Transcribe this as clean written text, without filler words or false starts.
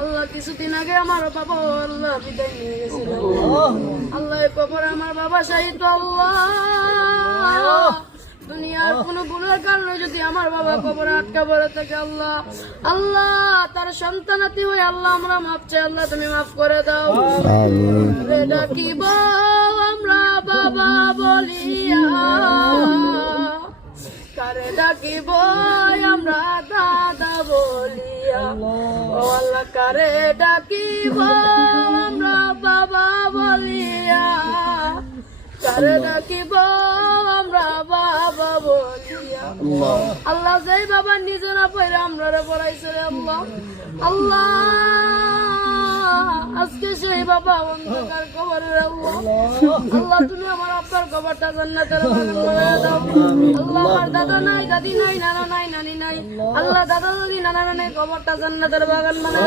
আল্লাহ কিছুদিন আগে আমার বাবা আল্লাহ বিদায় নিয়ে গেছিল আল্লাহ এই কবরে আমার বাবা শাহিদ আল্লাহ দুনিয়ার কোনো গুণের কারণে যদি আমার বাবা কবরে আটকা পড়ে থাকে আল্লাহ আল্লাহ তার সন্তানাতি হয়ে আল্লাহ আমরা মাফ চাই আল্লাহ তুমি মাফ করে দাও রে ডাকিব আমরা বাবা বলিয়া কারে ডাকিব আমরা দাদা বলিয়া ও আল্লাহ কারে ডাকিব আমরা বাবা বলিয়া কারে ডাকিব আমরা বাবা বলিয়া আল্লাহ যেই বাবা নিজে না পড়ে আমরা পড়াইছে রে আল্লাহ আল্লাহ আজকে সেই বাবা অন্ধকার কবরে আল্লাহ আল্লাহ তুমি আমার আপনার কবরটা জান্নাতের বাগান বানায় দাও আল্লাহ আমার দাদা নাই দাদি নাই নানা নাই নানি নাই আল্লাহ দাদা দাদি নানা নাই কবরটা জান্নাতের বাগান বানায়